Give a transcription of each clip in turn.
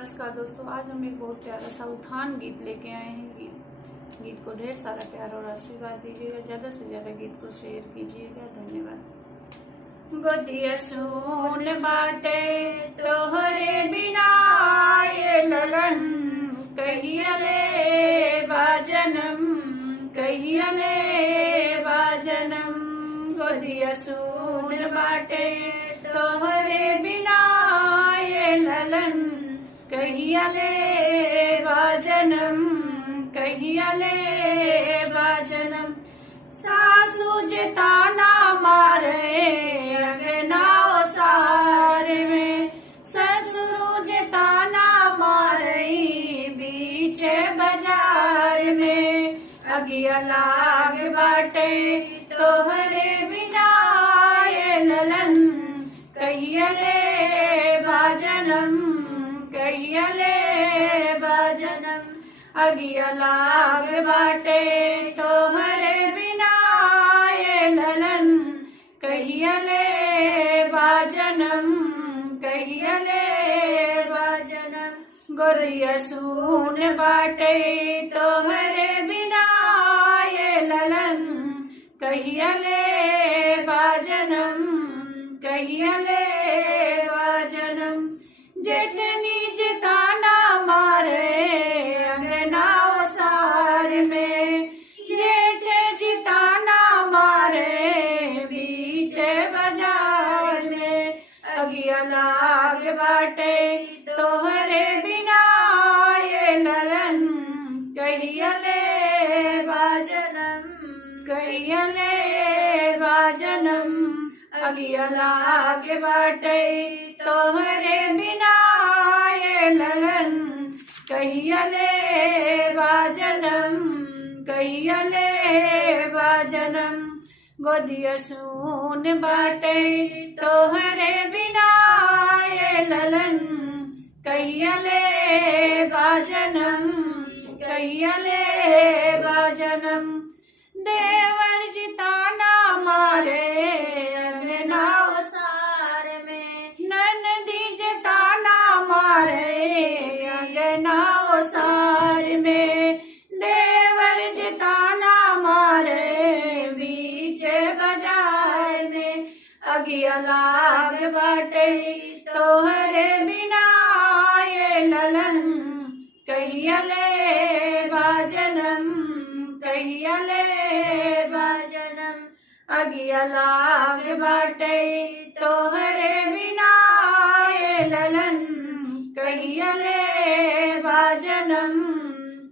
नमस्कार दोस्तों, आज हम एक बहुत प्यारा सा उठान गीत लेके आए हैं। गीत को ढेर सारा प्यार और आशीर्वाद दीजिएगा। ज़्यादा से ज़्यादा गीत को शेयर कीजिएगा। धन्यवाद। गोदिया सुन बाटे तोहरे बिना ये ललन, कहिया ले बाजनम, कहिया ले बाजनम। गोदिया सुन बाटे तोहरे बिना ये ललन, कहिया ले बाजनम, कहिया ले बाजनम। सासू जिताना मारे अंगना सारे में, ससुर जिताना मारे बीच बाजार में। अगिया लाग बाटे तोहरे बिना ये ललन, कहिया ले बाजनम, कहिया ले बाजनम। अगिया लाग बाटे तोहरे बिना ये ललन, कहिया ले बाजनम, कहिया ले बाजनम। गोदिया सुन बाटे तोहरे बिना ये ललन, कहिया ले बाजनम, कहिया ले बाजनम। जेठनी जिताना मारे अंगना सार में, जेठ जिताना मारे बीच बाजार में। अगिया लाग बाटे तोहरे बिना ये ललन, कहिया ले बाजनम, कहिया ले बाजनम। अगिया लाग बाटे तोहरे बिना ये ललन, कहिया ले बाजनम, कहिया ले बाजनम। गोदिया सुन बाटे तोहरे बिना ये ललन, कहिया ले बाजनम, कहिया ले बाजनम। देवर जिताना मारे अंगना सार में, ननदी जिताना मारे अंगना सार में। देवर जिताना मारे बीच बाजार में। अगिया लाग बाटे तोहरे बिना ये ललन, कहिया ले बाजनम, कहिया ले बाजनम। अगिया लाग बाटे तोहरे बिना ये ललन, कहिया ले बाजनम,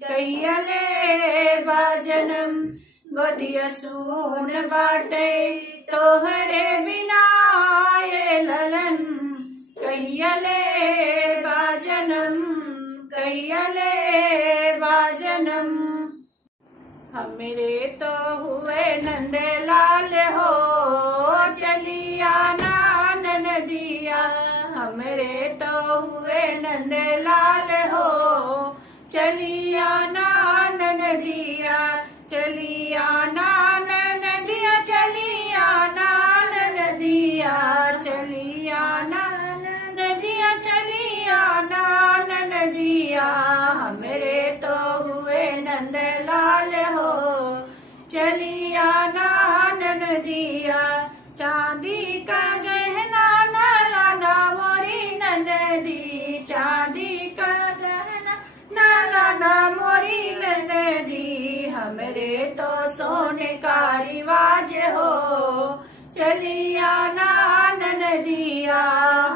कहिया ले बाजनम। गोदिया सुन बाटे तोहरे बिना ये ललन, कहिया ले बाजनम, कहिया ले बाजनम। हमरे तो हुए नंदलाल हो चलिया नान नदिया, हमरे तो हुए नंदलाल हो चलिया नान नदिया, चलिया नान नदिया, चलिया नान नदिया, चलिया नान नदिया, चलिया नान नदिया। हमरे तो हुए नंदलाल हो चलिया नान नदिया। चांदी का गहना न लाना मोरी ननदी, चांदी का गहना न लाना मोरी ननदी। हमरे तो सोने का रिवाज हो चलिया नान नदिया,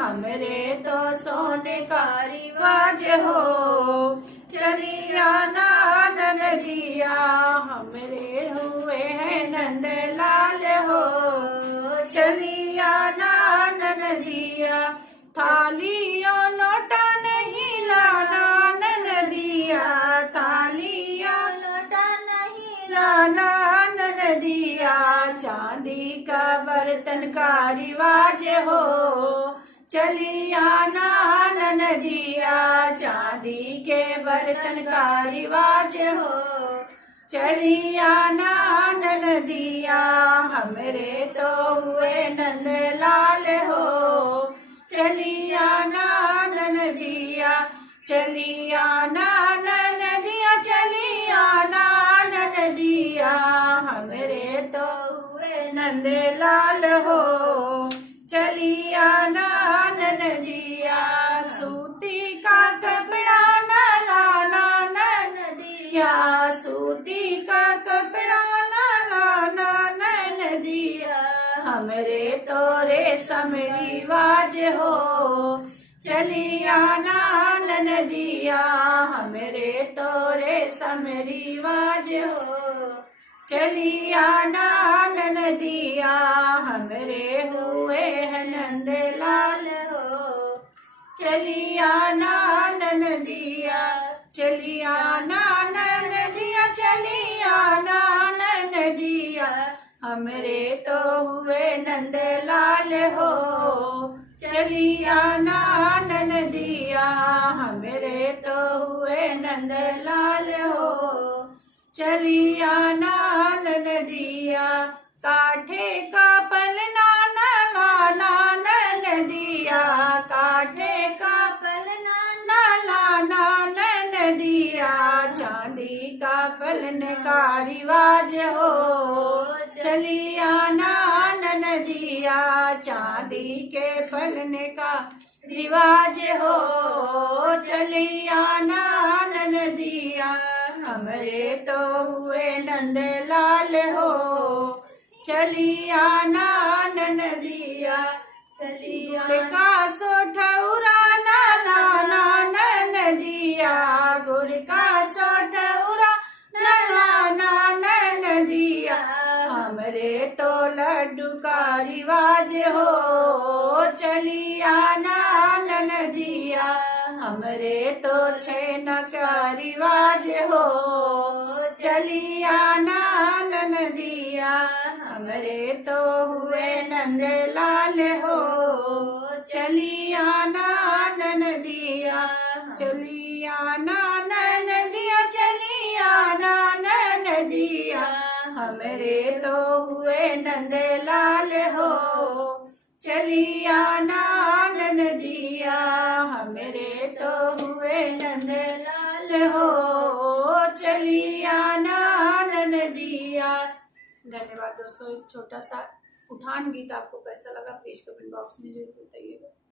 हमरे तो सोने का रिवाज हो चलिया नान नदिया। हमरे हुए हैं नंदलाल हो चलिया नान नदिया। थालियों नोटा नहीं लाना नदिया, थालियों नोटा नहीं लाना नदिया। चांदी का बर्तन का रिवाज हो चलिया नान नदिया, चांदी के बर्तन का रिवाज हो चलिया नान नदिया। हमरे तो हुए नंदलाल हो चलिया नान नदिया। चलिया नदिया चलिया नदिया हमरे तो हुए नंद लाल हो। चलिया नदिया सूती का कपड़ा न लाना नदिया, सूती का कपड़ा न लाना नदिया हमरे तो रेशम रिवाज हो। चलिया नदिया हमरे तो रेशम रिवाज हो। चलिया नदिया हमरे हुए है नंद लाल हो। चलिया नदिया चलिया नदिया चलिया नदिया हमरे तो हुए नंद लाल हो। चलिया नदिया हमरे तो हुए नंद लाल हो। चलिया नदिया काठे का पलना लाना नदिया, काठे का पलना लाना नदिया चांदी का पलन का रिवाज हो। चलिया नदिया चांदी के पलन का रिवाज हो। चलिया नदिया हमरे तो हुए नंद लाल हो। चलिया नदिया चलिया का सोठौरा लाना नदिया, गुर का सोठौरा लाना नदिया हमरे तो लड्डू का रिवाज हो। चलिया नदिया हमरे तो छेना का रिवाज हो। चलिया नदिया हमरे तो हुए नंद लाल हो। चलिया नदिया चलिया नदिया चलिया नदिया हमरे तो हुए नंद लाल हो। चलिया नदिया हमरे तो हुए नंद लाल हो। चलिया नदिया। धन्यवाद दोस्तों। एक छोटा सा उठान गीत आपको कैसा लगा प्लीज कमेंट बॉक्स में जरूर बताइएगा।